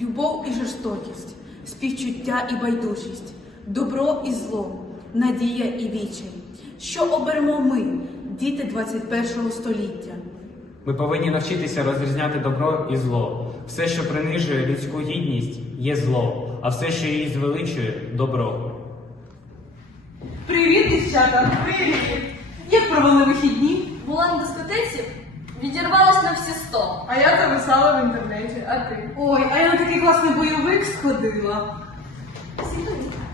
любов і жорстокість, співчуття і байдужість, добро і зло, надія і вічай. Що оберемо ми, діти 21 століття? Ми повинні навчитися розрізняти добро і зло. Все, що принижує людську гідність, є зло, а все, що її звеличує добро. Привіт, дівчата! Привіт! Як провели вихідні? Була на дискотеці, відірвалась на всі сто. А я зависала в інтернеті, а ти? Ой, а я на такий класний бойовик сходила.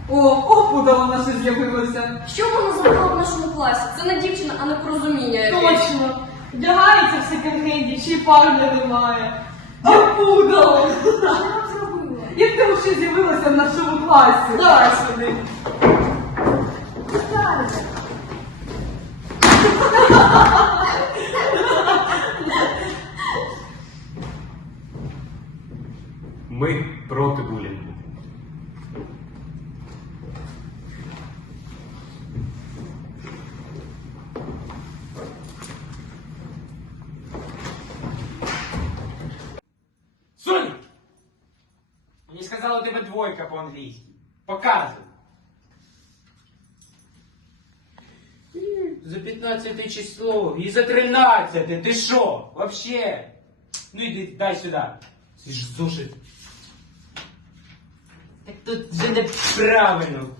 О, опудало наше з'явилося. Що вона зробила в нашому класі? Це не дівчина, а непорозуміння. якесь. Точно. Вдягається в секонд-хенді, чи парня немає. Опудало! Як ти вже з'явилася в нашому класі? Давай сюди. Ми проти булінгу. Соня! Мені сказали, у тебе двойка по-англійськи. Показуй. За 15 число і за 13. Ти що? Вообще? Ну іди, дай сюди. Це ж зошит. Тут вже неправильно.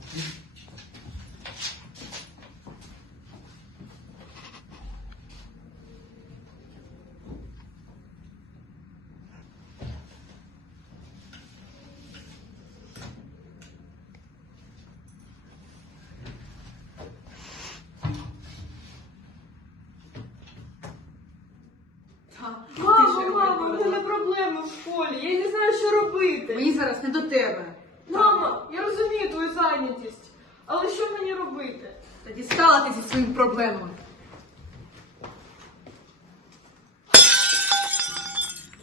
Мама, мама, в мене проблеми в школі. Я не знаю, що робити. Мені зараз не до тебе. Мама, я розумію твою зайнятість, але що мені робити? Тоді стала ти зі своїми проблемами.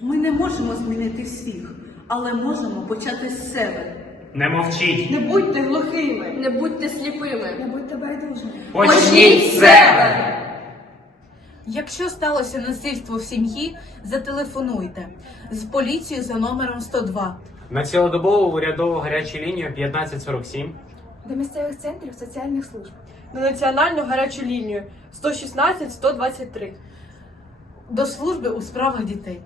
Ми не можемо змінити всіх, але можемо почати з себе. Не мовчіть. Не будьте глухими. Не будьте сліпими. Не будьте байдужими. Почніть з себе. Якщо сталося насильство в сім'ї, зателефонуйте з поліцією за номером 102. На цілодобову урядову гарячу лінію 1547. До місцевих центрів соціальних служб. На національну гарячу лінію 116 123. До служби у справах дітей.